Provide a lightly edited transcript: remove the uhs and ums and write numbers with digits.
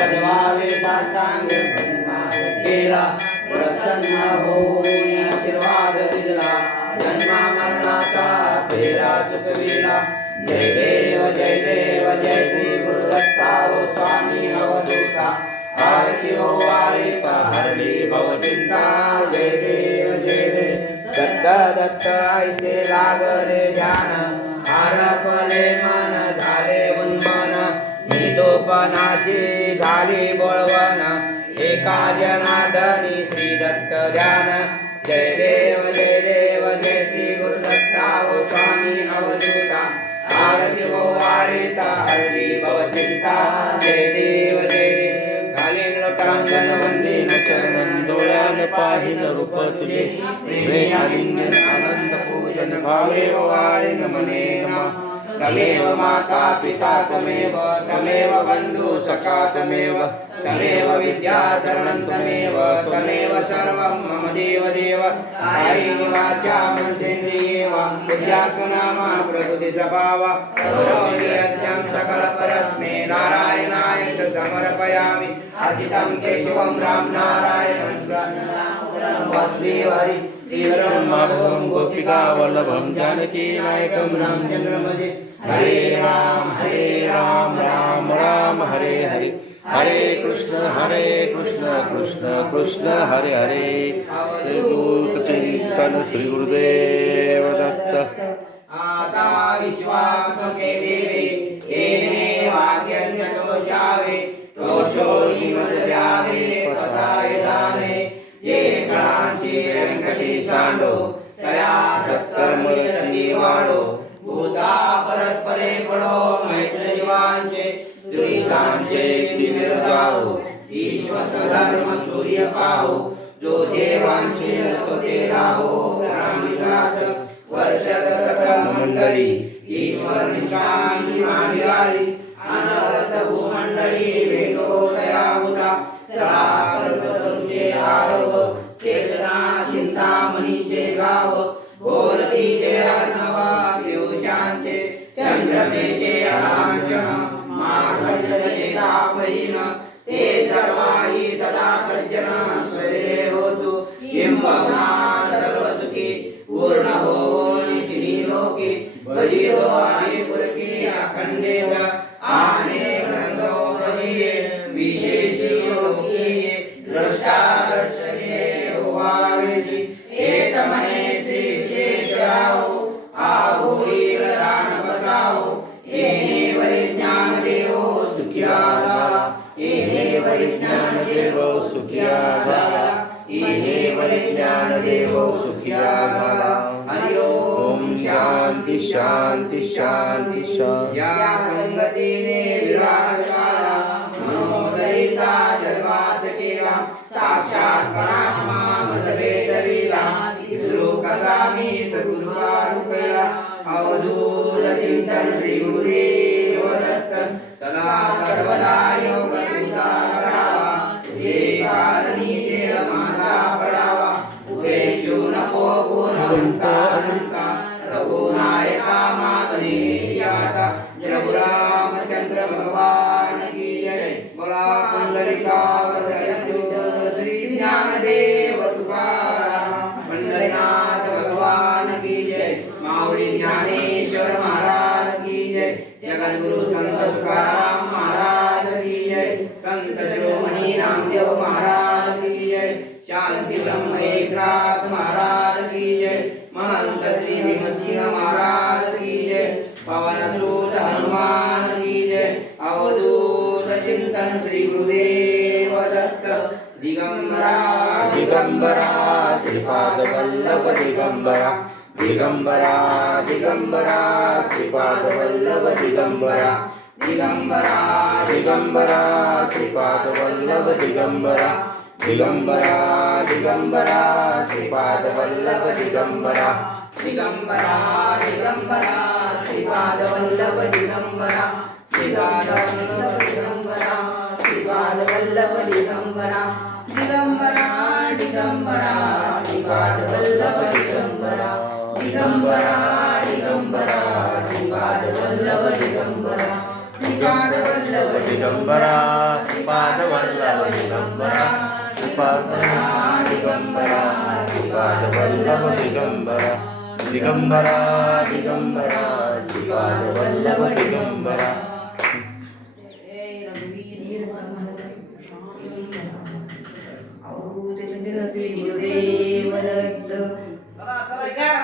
पदवावे साष्टांग केला प्रसन्न होऊन आशीर्वाद दिला जन्मा मरणाचा फेरा चुकविला जय देव जय श्री गुरुदत्ता ओ स्वामी अवधूता आरती वाळीता हरली भवचिंता जय देव दत्त दत्त ऐसे लागले ध्यान आरपले मन झाले उन्मन नितोपनाची झाली बळवण एका जनार्दनी श्री दत्त ध्यान जय देव जय श्री गुरुदत्ता ओ स्वामी अवधूता आरती वाळीता हरली भवचिंता जय देव घालीन लोटांगण वंदीन चरणन डोळ्यान पाहिन रूप तुझे प्रेमे आलिंगन आनंद पूजन भावे वाळीन मने तमेव माता पिता तमेव बंधु सखा तमेव विद्या शरणं तमेव सर्वं मम देव कायेन वाचा मनसेन्द्रिये वा बुद्ध्यात्मना प्रकृति स्वभाव करोमि यज्ञं सकल परस्मै नारायणाय च समर्पयामि अर्चितं केशवं राम नारायणं वसुदेवहरि श्रीधरं माधवं गोपिका वल्लभं जानकी नायकं रामचन्द्रमजे हरे राम राम राम हरे हरे हरे कृष्ण कृष्ण कृष्ण हरे हरे चिंतन श्री गुरुदेव दत्त आता विश्वात्मके देवे येने वाक्यज्ञतोषावे तोषोनी मज द्यावे कसाय दाने जे कळांची व्यंकटी सांडो तया सत्कर्म यती वाढो भूता परस्परे पडो मैत्र जीवांचे दुरितांचे दिव्य जाओ ईश्वर धर्म सूर्य पाहो जो देवांचे होते राहो प्राणी जात वर्षद सकळ मंडळी ईश्वर निशांची मांडियाळी अनंत भूमंडळी भेटो दया उदा चला कल्पतरुचे आरव चेतना चिंतामणीचे गाव बोलती जे अर्णवा पियुषांचे चंद्रमेचे अलांछन मार्गंडे तापहीन ते सर्वाही सदा सज्जन स्वरे होतु किंबहुना सर्वसुखी पूर्ण हो नितिनी लोकी बलियो आणि पुरकी अखंडेत आने ग्रंथो बलिये विशेषी लोकी दृष्टा दृष्टके होवावेजी एतमने श्री विशेषराव आहो ईल रान बसाओ येने वरिज्ञान देवो सुखिया झाला येने वरिज्ञान देवो सुखिया झाला येने वरिज्ञान देवो सुखिया झाला हरि ओम शांती शांती शांती शांती या संगतीने विराज झाला मनोदयिता जन्मास केला साक्षात परात्मा मज भेटविला विसरू कसा मी सद्गुरुवा रुपया अवधूत चिंतन श्री गुरुदेव दत्त सदा सर्वदा योग तुझा करावा तुझे कालनी देव माझा पडावा उपेक्षू नको गुणवंता अनंता रघुनायका मागणे याता प्रभु रामचंद्र भगवान की जय बोला पंढरीकावत श्री ज्ञानदेव तुकाराम पंढरीनाथ भगवान की जय माऊली ज्ञानेश्वर महाराज की जय जगद्गुरु संत तुकाराम महाराज की जय संत शिरोमणी रामदेव महाराज की जय शांति ब्रह्म एकनाथ महाराज की जय महंत श्री भीमसिंह महाराज की जय पवन सूत हनुमान की जय अवधूत चिंतन श्री गुरुदेव दत्त दिगंबरा दिगंबरा श्रीपाद वल्लभ दिगंबरा दिगंबरा दिगंबरा श्रीपाद वल्लभ दिगंबरा दिगंबरा दिगंबरा श्रीपाद वल्लभ दिगंबरा दिगंबरा दिगंबरा श्रीपाद वल्लभ दिगंबरा दिगंबरा दिगंबरा श्रीपाद वल्लभ दिगंबरा श्रीपाद वल्लभ दिगंबरा श्रीपाद वल्लभ दिगंबरा दिगंबरा दिगंबरा श्रीपाद वल्लभ दिगंबरा दिगंबरा दिगंबरा श्रीपाद वल्लभ दिगंबरा श्रीपाद वल्लभ दिगंबरा श्रीपादवल्लभ दिगंबरा दिगंबरा श्रीपादवल्लभ दिगंबरा दिगंबरा दिगंबरा श्रीपादवल्लभ दिगंबरा